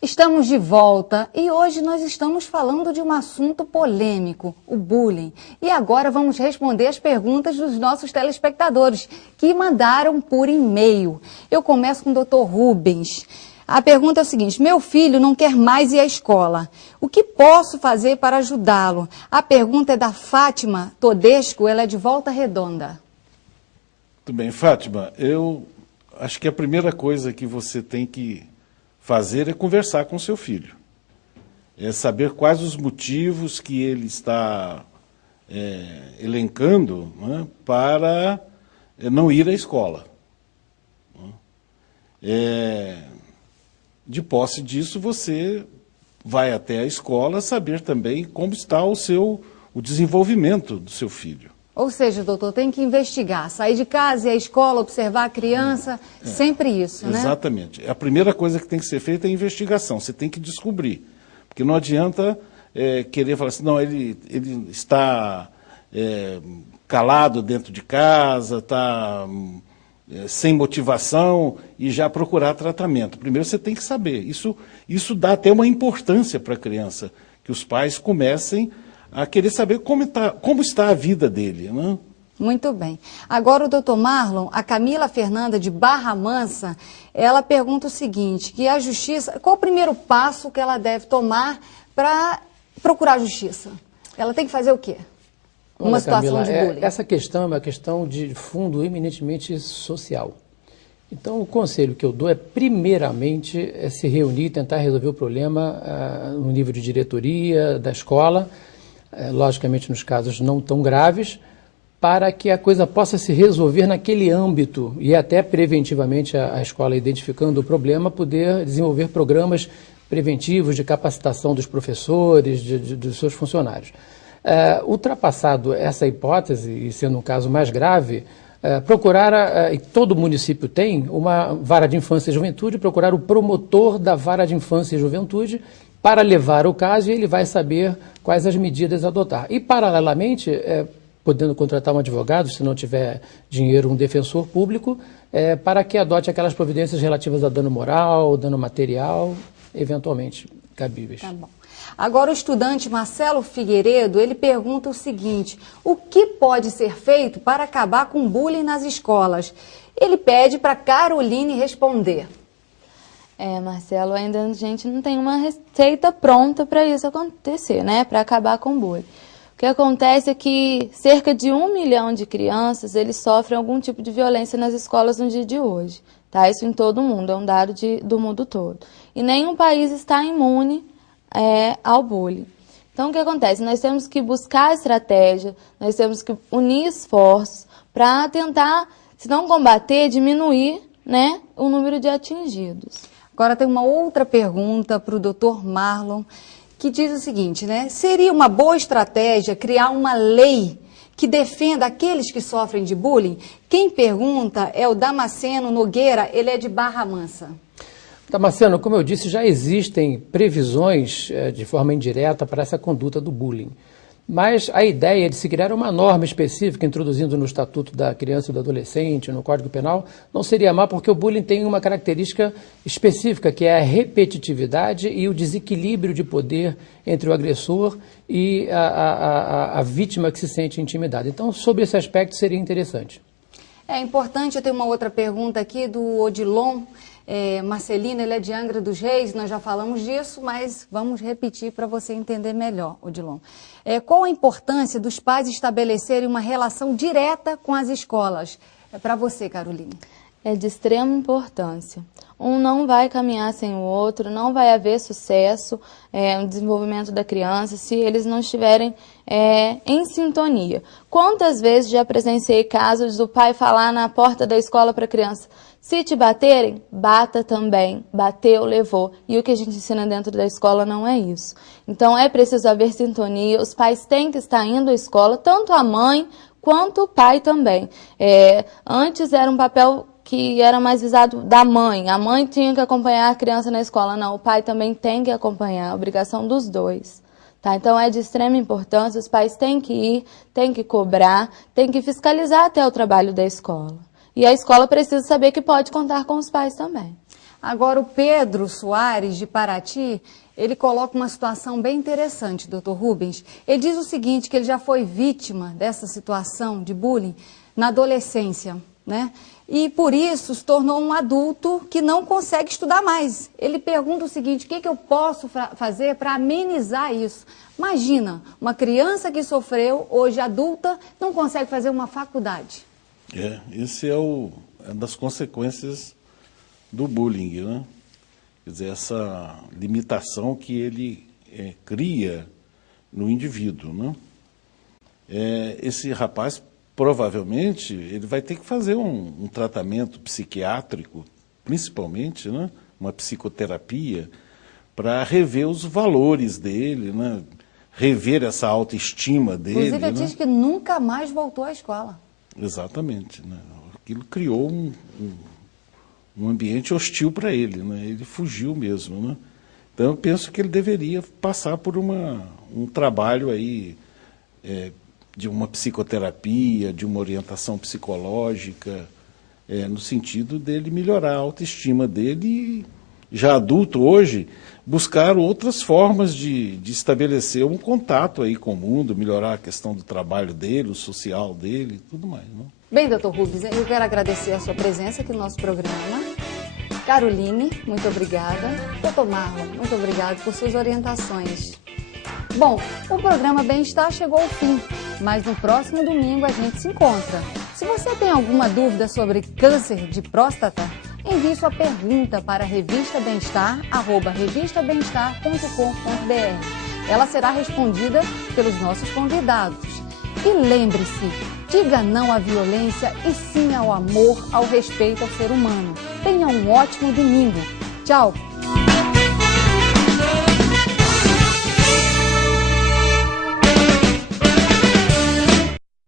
Estamos de volta e hoje nós estamos falando de um assunto polêmico, o bullying. E agora vamos responder as perguntas dos nossos telespectadores que mandaram por e-mail. Eu começo com o Dr. Rubens. A pergunta é o seguinte: meu filho não quer mais ir à escola. O que posso fazer para ajudá-lo? A pergunta é da Fátima Todesco, ela é de Volta Redonda. Muito bem, Fátima, eu acho que a primeira coisa que você tem que fazer é conversar com seu filho. É saber quais os motivos que ele está elencando, né, para não ir à escola. De posse disso, você vai até a escola saber também como está o desenvolvimento do seu filho. Ou seja, doutor, tem que investigar, sair de casa, ir à escola, observar a criança, sempre isso, né? Exatamente. A primeira coisa que tem que ser feita é a investigação, você tem que descobrir. Porque não adianta querer falar assim, não, ele está calado dentro de casa, está sem motivação e já procurar tratamento. Primeiro você tem que saber. Isso dá até uma importância para a criança, que os pais comecem a querer saber como está a vida dele, né? Muito bem. Agora o doutor Marlon, a Camila Fernanda de Barra Mansa, ela pergunta o seguinte, que a justiça, qual o primeiro passo que ela deve tomar para procurar a justiça? Ela tem que fazer o quê? Uma situação Camila, de bullying. Essa questão é uma questão de fundo eminentemente social. Então, o conselho que eu dou é, primeiramente, se reunir e tentar resolver o problema no nível de diretoria da escola, logicamente nos casos não tão graves, para que a coisa possa se resolver naquele âmbito e até preventivamente a escola, identificando o problema, poder desenvolver programas preventivos de capacitação dos professores, dos seus funcionários. Ultrapassado essa hipótese, e sendo um caso mais grave, procurar, e todo município tem, uma vara de infância e juventude, procurar o promotor da vara de infância e juventude para levar o caso e ele vai saber quais as medidas a adotar. E, paralelamente, podendo contratar um advogado, se não tiver dinheiro, um defensor público, para que adote aquelas providências relativas a dano moral, dano material, eventualmente cabíveis. Tá bom. Agora o estudante Marcelo Figueiredo, ele pergunta o seguinte: o que pode ser feito para acabar com o bullying nas escolas? Ele pede para Caroline responder. Marcelo, ainda a gente não tem uma receita pronta para isso acontecer, né? Para acabar com o bullying. O que acontece é que cerca de 1 milhão de crianças, eles sofrem algum tipo de violência nas escolas no dia de hoje. Tá? Isso em todo o mundo, é um dado do mundo todo. E nenhum país está imune ao bullying. Então, o que acontece? Nós temos que buscar estratégia, nós temos que unir esforços para tentar, se não combater, diminuir, né, o número de atingidos. Agora tem uma outra pergunta para o doutor Marlon, que diz o seguinte, né? Seria uma boa estratégia criar uma lei que defenda aqueles que sofrem de bullying? Quem pergunta é o Damasceno Nogueira, ele é de Barra Mansa. Damasceno, como eu disse, já existem previsões de forma indireta para essa conduta do bullying. Mas a ideia de se criar uma norma específica, introduzindo no Estatuto da Criança e do Adolescente, no Código Penal, não seria má, porque o bullying tem uma característica específica, que é a repetitividade e o desequilíbrio de poder entre o agressor e a vítima que se sente intimidada. Então, sobre esse aspecto, seria interessante. É importante, eu tenho uma outra pergunta aqui do Odilon Marcelino, ele é de Angra dos Reis, nós já falamos disso, mas vamos repetir para você entender melhor, Odilon. Qual a importância dos pais estabelecerem uma relação direta com as escolas? Para você, Caroline. É de extrema importância. Um não vai caminhar sem o outro, não vai haver sucesso no desenvolvimento da criança se eles não estiverem em sintonia. Quantas vezes já presenciei casos do pai falar na porta da escola para a criança: se te baterem, bata também. Bateu, levou. E o que a gente ensina dentro da escola não é isso. Então é preciso haver sintonia, os pais têm que estar indo à escola, tanto a mãe quanto o pai também. Antes era um papel que era mais visado da mãe. A mãe tinha que acompanhar a criança na escola. Não, o pai também tem que acompanhar, a obrigação dos dois. Tá? Então é de extrema importância, os pais têm que ir, têm que cobrar, têm que fiscalizar até o trabalho da escola. E a escola precisa saber que pode contar com os pais também. Agora, o Pedro Soares, de Paraty, ele coloca uma situação bem interessante, doutor Rubens. Ele diz o seguinte, que ele já foi vítima dessa situação de bullying na adolescência, né? E por isso se tornou um adulto que não consegue estudar mais. Ele pergunta o seguinte, o que eu posso fazer para amenizar isso? Imagina, uma criança que sofreu, hoje adulta, não consegue fazer uma faculdade. Esse é uma das consequências do bullying, né? Quer dizer, essa limitação que ele cria no indivíduo, né? Esse rapaz, provavelmente, ele vai ter que fazer um tratamento psiquiátrico, principalmente, né? Uma psicoterapia, para rever os valores dele, né? Rever essa autoestima dele. Inclusive, ele diz que nunca mais voltou à escola. Exatamente, né? Aquilo criou um ambiente hostil para ele, né? Ele fugiu mesmo, né? Então eu penso que ele deveria passar por um trabalho aí de uma psicoterapia, de uma orientação psicológica, no sentido dele melhorar a autoestima dele e, já adulto hoje, buscar outras formas de estabelecer um contato aí com o mundo, melhorar a questão do trabalho dele, o social dele e tudo mais, né? Bem, doutor Rubens, eu quero agradecer a sua presença aqui no nosso programa. Caroline, muito obrigada. Doutor Marlon, muito obrigado por suas orientações. Bom, o programa Bem-Estar chegou ao fim, mas no próximo domingo a gente se encontra. Se você tem alguma dúvida sobre câncer de próstata, envie sua pergunta para revistabemestar@revistabemestar.com.br. Ela será respondida pelos nossos convidados. E lembre-se, diga não à violência e sim ao amor, ao respeito ao ser humano. Tenha um ótimo domingo. Tchau!